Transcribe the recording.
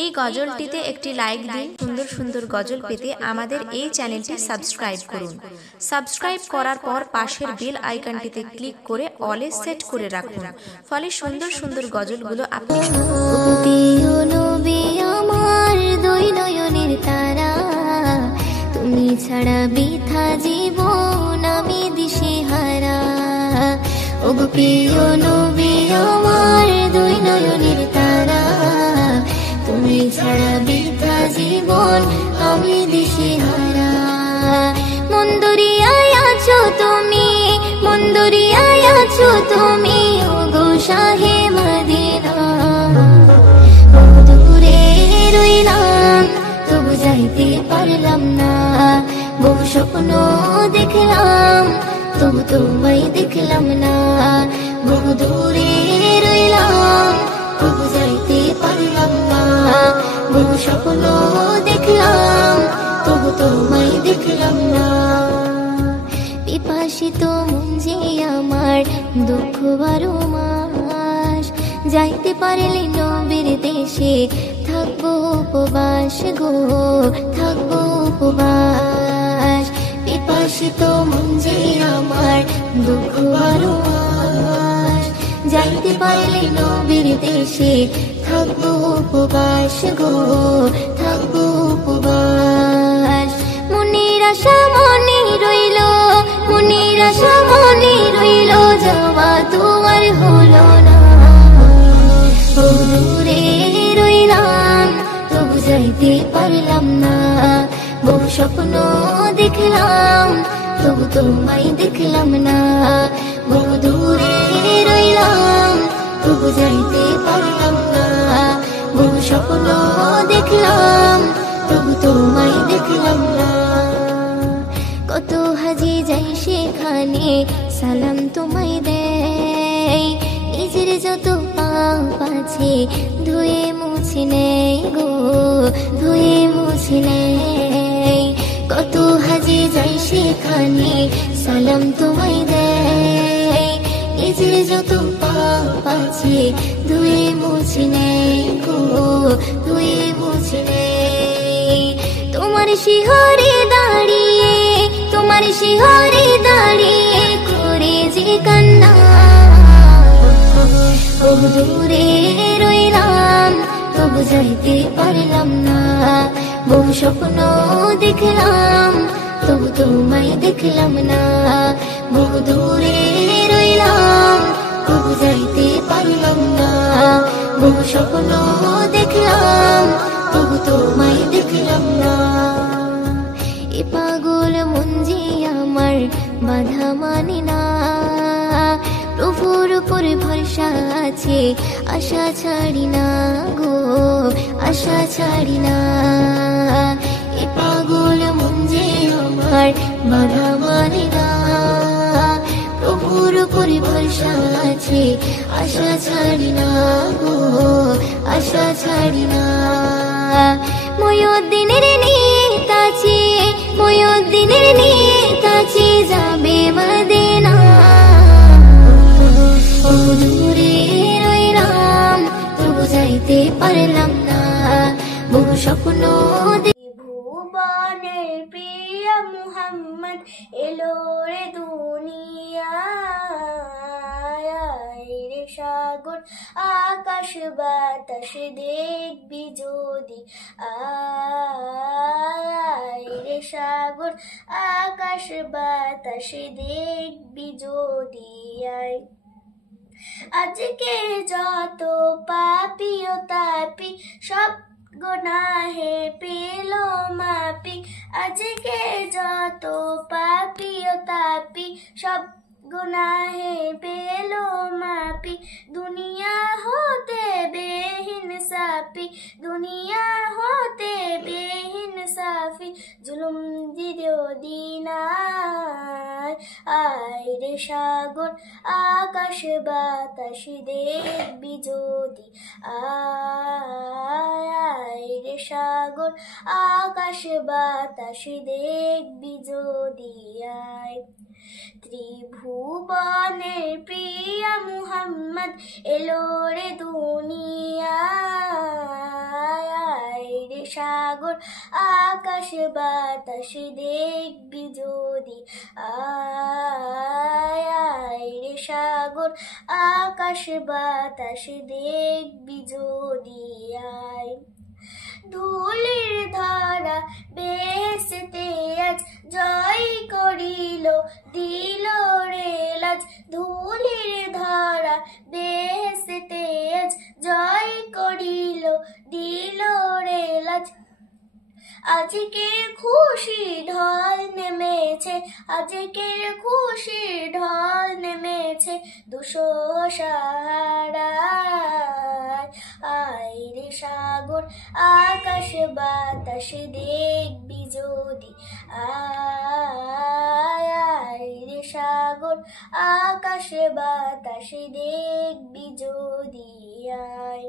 এই গজলটিতে একটি লাইক দিন। সুন্দর সুন্দর গজল পেতে আমাদের এই চ্যানেলটি সাবস্ক্রাইব করুন। সাবস্ক্রাইব করার পর পাশের বেল আইকনটিতে ক্লিক করে অলে সেট করে রাখুন, ফলে সুন্দর সুন্দর গজলগুলো আপনি তুমি ছাড়া বৃথা জীবন আমি দিশেহারা। ওগো প্রিয় নবী আমার দুই নয়নের তারা, তুমি ছাড়া বৃথা জীবন আমি দিশেহারা। মন্দরিয়ায় আছো তুমি, মন্দরিয়ায় আছো তুমি, ওগো শাহে মদিনা। দূরে রইলাম তবু যাইতে পারলাম না, বহু স্বপ্ন দেখলাম তবু তোমায় দেখলাম না। বহু দূরে রইলাম তবু যাইতে পারলাম না, বহু স্বপ্ন দেখলাম তবু তোমায় দেখলাম না। পিপাসিত মন যে আমার দুঃখ 12 মাস, যাইতে পারলে নবীর দেশে থাকবো উপবাস গো, থাকবো উপবাস। পিপাসিত মন যে আমার দুঃখ 12 মাস, যাইতে পারলে নবীর দেশে থাকবো উপবাস গো, থাকবো উপবাস। মনের আশা মনে রইল, মনের আশা মনে রইল, যাওয়া তোমার হলো না। দূরে রইলাম তবু যাইতে পারলাম না, বহু স্বপ্ন দেখলাম তবু তোমায় দেখলাম না। বহু দূরে রইলাম তবু যাইতে পারলাম না, বহু স্বপ্ন দেখলাম তবু তোমায় দেখলাম না। কত হাজি যাই সেখানে সালাম তোমায় দেয়, নিজের যত পাপ আছে ধুয়ে মুছে নেই গো, ধুয়ে মুছে নেই। কত হাজি যাই সেখানে সালাম তোমায় দেয়, নিজের যত পাপ আছে ধুয়ে মুছে নেই গো, ধুয়ে মুছে নেই। তোমার শিহরে দাঁড়িয়ে, তোমার শিহরে দাঁড়িয়ে করে যে কান্না। বহু দূরে রইলাম তবু যাইতে পারলাম না, বহু স্বপ্ন দেখলাম তবু তোমায় দেখলাম না। বহু দূরে রইলাম তবু যাইতে পারলাম না, বহু স্বপ্ন দেখলাম তবু তোমায় দেখলাম না। এ পাগল মন যে আমার বাধা মানে না, প্রভুর উপর ভরসা আছে আশা ছাড়ি না গো, আশা ছাড়ি না। এ পাগল মন যে আমার বাধা মানে না, প্রভুর উপর ভরসা আছে আশা ছাড়ি না গো, আশা ছাড়ি না। ময়ূরদিনের নিয়ত আছে, ময়ূরদিনের নিয়ত আছে যাবে মদিনা। দূরে রইলাম তবু যাইতে পারলাম না, বহু স্বপ্ন। ভুবনের প্রিয় মুহাম্মদ এলো রে দুনিয়ায়, রে সাগর আকাশ বাতাস দেখবি যদি আয়, রে সাগর আকাশ বাতাস দেখবি যদি আয়। আজকে যত পাপী ও তাপি সব গুনাহে পেল মাপি, আজকে যত পাপী ও তাপি সব গুনাহে পেল মাপি। দুনিয়া হতে বেহিনসাফি, দুনিয়া হতে বেহিনসাফি, জুলুম দিও দিনায়। আয় রে সাগর আকাশ বাতাস দেখবি যদি আয়, রে সাগর আকাশ বাতাস দেখবি যদি আয়। ত্রিভুবনের প্রিয় মুহাম্মদ এলো রে দুনিয়ায়, সাগর আকাশ বাতাস দেখবি যদি আয় আয় রে সাগর আকাশ বাতাস দেখবি যদি আয় ধুলির ধারা বেহেশতে আজ জয় করিল দিল রে লাজ ধুলির ধারা বেহেশতে আজ জয় করিল দিল রে লাজ আজকের খুশি ঢল নেমেছে আজকের খুশি ঢল নেমেছে দুশো সাহারায় আয় রে সাগর আকাশ বাতাস দেখবি যদি আয় আয় রে সাগর আকাশ বাতাস দেখবি যদি আয়।